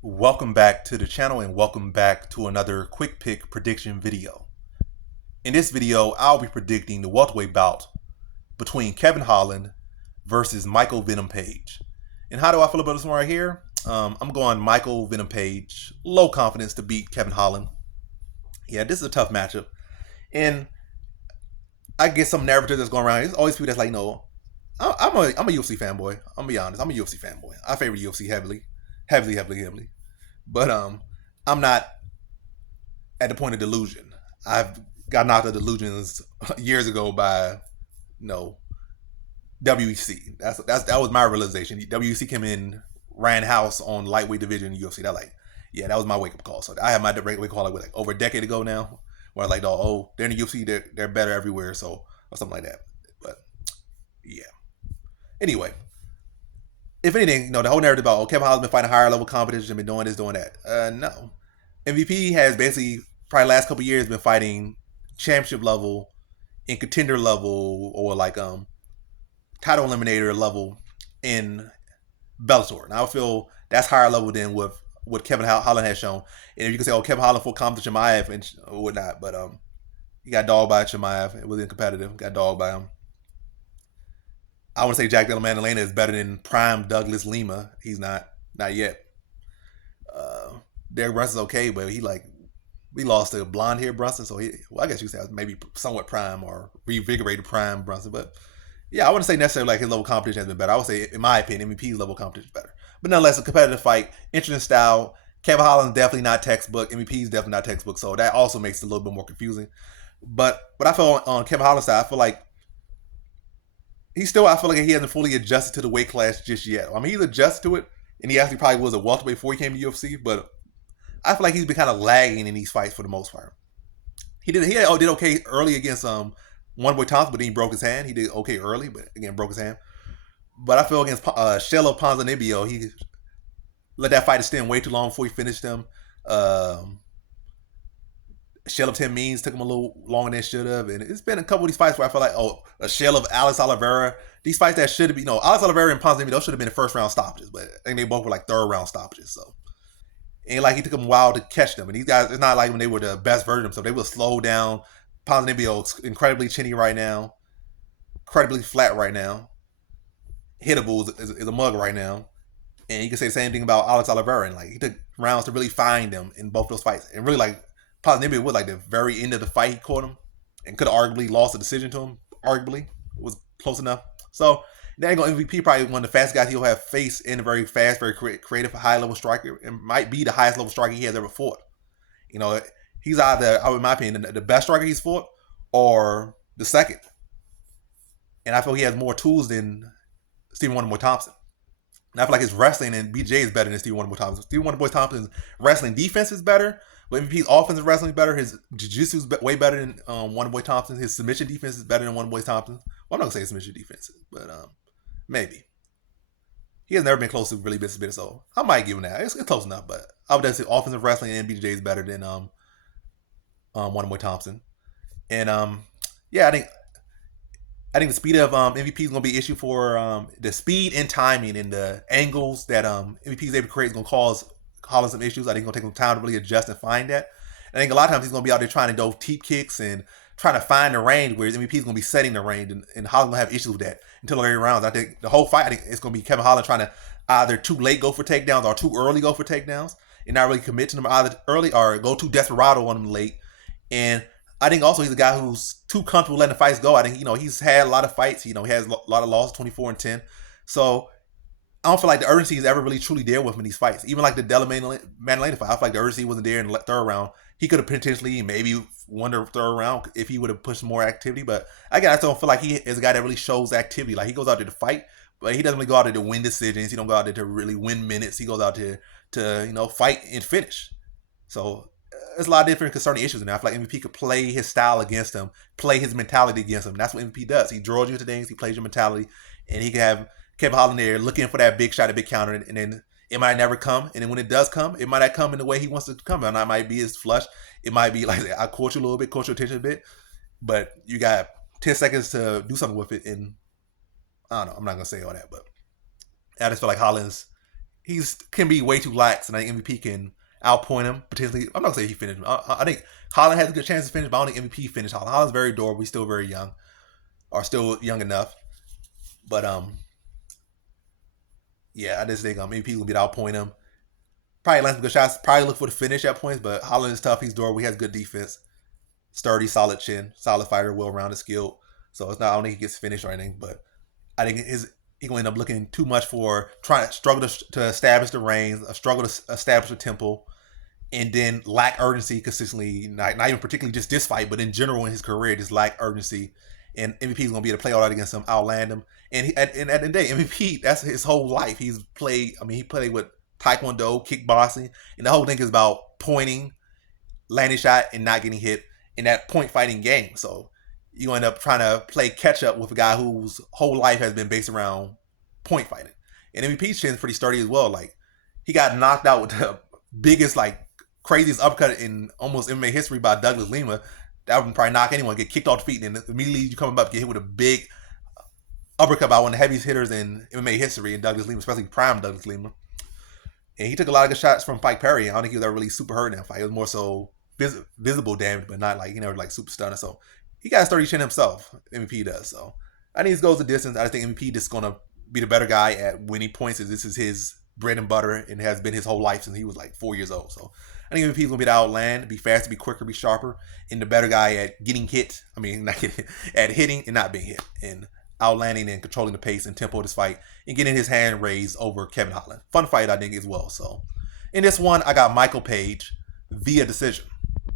Welcome back to the channel and welcome back to another quick pick prediction video. In this video, I'll be predicting the welterweight bout between Kevin Holland versus Michael Venom Page. And how do I feel about this one right here? I'm going Michael Venom Page. Low confidence to beat Kevin Holland. Yeah, this is a tough matchup. And I get some narrative that's going around. There's always people that's like, no, I'm a UFC fanboy. I'm gonna be honest. I'm a UFC fanboy. I favor UFC heavily. But I'm not at the point of delusion. I've got knocked out of delusions years ago by WEC. That was my realization. WEC came in, ran house on lightweight division in UFC. That that was my wake up call. So I had my wake up call like over a decade ago now, where I was like, oh, they're in the UFC, they're better everywhere, so or something like that. But yeah. Anyway, if anything, the whole narrative about Kevin Holland's been fighting higher level competition, been doing this, doing that. No, MVP has basically probably the last couple of years been fighting championship level, in contender level, or like title eliminator level in Bellator. And I feel that's higher level than what Kevin Holland has shown. And if you can say, oh, Kevin Holland full comp to Chimaev and whatnot, but he got dogged by Chimaev. It was incompetitive. Got dogged by him. I want to say Jack Della Maddalena is better than prime Douglas Lima. He's not yet. Derek Brunson's okay, but we lost to blonde hair Brunson, so I guess you say maybe somewhat prime or revigorated prime Brunson. But yeah, I wouldn't say necessarily like his level of competition has been better. I would say, in my opinion, MVP's level of competition is better. But nonetheless, a competitive fight, interesting style. Kevin Holland's definitely not textbook. MVP's definitely not textbook, so that also makes it a little bit more confusing. But I feel on Kevin Holland's side, I feel like I feel like he hasn't fully adjusted to the weight class just yet. I mean, he's adjusted to it, and he actually probably was a welterweight before he came to UFC, but I feel like he's been kind of lagging in these fights for the most part. He did okay early against One Boy Thompson, but then he broke his hand. He did okay early, but again broke his hand. But I feel against Shelo Ponzinibbio, he let that fight extend way too long before he finished him. Shell of Tim Means took him a little longer than it should have. And it's been a couple of these fights where I feel like, a shell of Alex Oliveira. These fights that should have been, Alex Oliveira and Ponzinibbio, those should have been the first round stoppages, but I think they both were like third round stoppages. So, and like he took them a while to catch them. And these guys, it's not like when they were the best version of themselves. They were slow down. Ponzinibbio's incredibly chinny right now, incredibly flat right now. Hittable is a mug right now. And you can say the same thing about Alex Oliveira. And like he took rounds to really find them in both those fights. And really like Ponzinibbio was like the very end of the fight, he caught him and could have arguably lost the decision to him. Arguably, it was close enough. So now MVP probably one of the fastest guys he'll have faced in a very fast, very creative, high level striker, and might be the highest level striker he has ever fought. He's either, in my opinion, the best striker he's fought or the second. And I feel he has more tools than Stephen Wonderboy Thompson. And I feel like his wrestling and BJ is better than Stephen Wonderboy Thompson. Stephen Wonderboy Thompson's wrestling defense is better. But MVP's offensive wrestling is better. His jiu-jitsu is way better than Wonderboy Thompson. His submission defense is better than Wonderboy Thompson. Well, I'm not going to say submission defense, but maybe. He has never been close to really being submitted, so I might give him that. It's close enough, but I would say offensive wrestling and BJ is better than Wonderboy Thompson. And yeah, I think the speed of MVP is going to be an issue for the speed and timing and the angles that MVP is able to create is going to cause Holland some issues. I think it's going to take some time to really adjust and find that. And I think a lot of times he's going to be out there trying to do teep kicks and trying to find the range, whereas MVP is going to be setting the range, and Holland going to have issues with that until the later rounds. I think the whole fight, I think it's going to be Kevin Holland trying to either too late go for takedowns or too early go for takedowns and not really commit to them either early or go too desperado on them late. And I think also he's a guy who's too comfortable letting the fights go. I think, he's had a lot of fights. He has a lot of losses, 24-10. So I don't feel like the urgency is ever really truly there with him in these fights. Even like the Della Maddalena fight, I feel like the urgency wasn't there in the third round. He could have potentially maybe won the third round if he would have pushed more activity. But again, I just don't feel like he is a guy that really shows activity. Like he goes out there to fight, but he doesn't really go out there to win decisions. He don't go out there to really win minutes. He goes out there to fight and finish. So there's a lot of different concerning issues in there. I feel like MVP could play his style against him, play his mentality against him. That's what MVP does. He draws you into things, he plays your mentality, and he can have Kevin Holland there looking for that big shot, a big counter, and then it might never come. And then when it does come, it might not come in the way he wants it to come. And it might be his flush. It might be like, I caught you a little bit, caught your attention a bit, but you got 10 seconds to do something with it. And I don't know, I'm not going to say all that, but I just feel like Holland's he's can be way too lax, and I think MVP can outpoint him potentially. I'm not gonna say he finished. I think Holland has a good chance to finish, but I don't think MVP finished Holland. Holland's very adorable. He's still very young, or still young enough. But yeah, I just think MVP will be able to outpoint him. Probably land some good shots. Probably look for the finish at points, but Holland is tough. He's durable. He has good defense, sturdy, solid chin, solid fighter, well-rounded, skilled. So it's not I don't think he gets finished or anything, but I think he gonna end up looking too much for trying to struggle to establish the reins, a struggle to establish the tempo, and then lack urgency consistently. Not even particularly just this fight, but in general in his career, just lack urgency. And MVP is gonna be able to play all that against him, outland him. And at the end of the day, MVP, that's his whole life. He's played. I mean, he played with Taekwondo, kickboxing, and the whole thing is about pointing, landing shot, and not getting hit in that point fighting game. So you end up trying to play catch up with a guy whose whole life has been based around point fighting. And MVP's chin is pretty sturdy as well. Like he got knocked out with the biggest, like craziest uppercut in almost MMA history by Douglas Lima. That would probably knock anyone, get kicked off the feet, and then immediately you come up, get hit with a big uppercut by one of the heaviest hitters in MMA history, in Douglas Lima, especially prime Douglas Lima. And he took a lot of good shots from Spike Perry. I don't think he was ever really super hurt in that fight. It was more so visible damage, but not like, like super stunner. So he got a sturdy chin himself. MVP does. So I think this goes the distance. I think MVP just going to be the better guy at winning points. This is his bread and butter and has been his whole life since he was like 4 years old. So I think MVP is going to be the outland, be faster, be quicker, be sharper, and the better guy at getting hit. I mean, not getting, at hitting and not being hit. And outlanding and controlling the pace and tempo of this fight and getting his hand raised over Kevin Holland. Fun fight, I think, as well. So in this one, I got Michael Page via decision.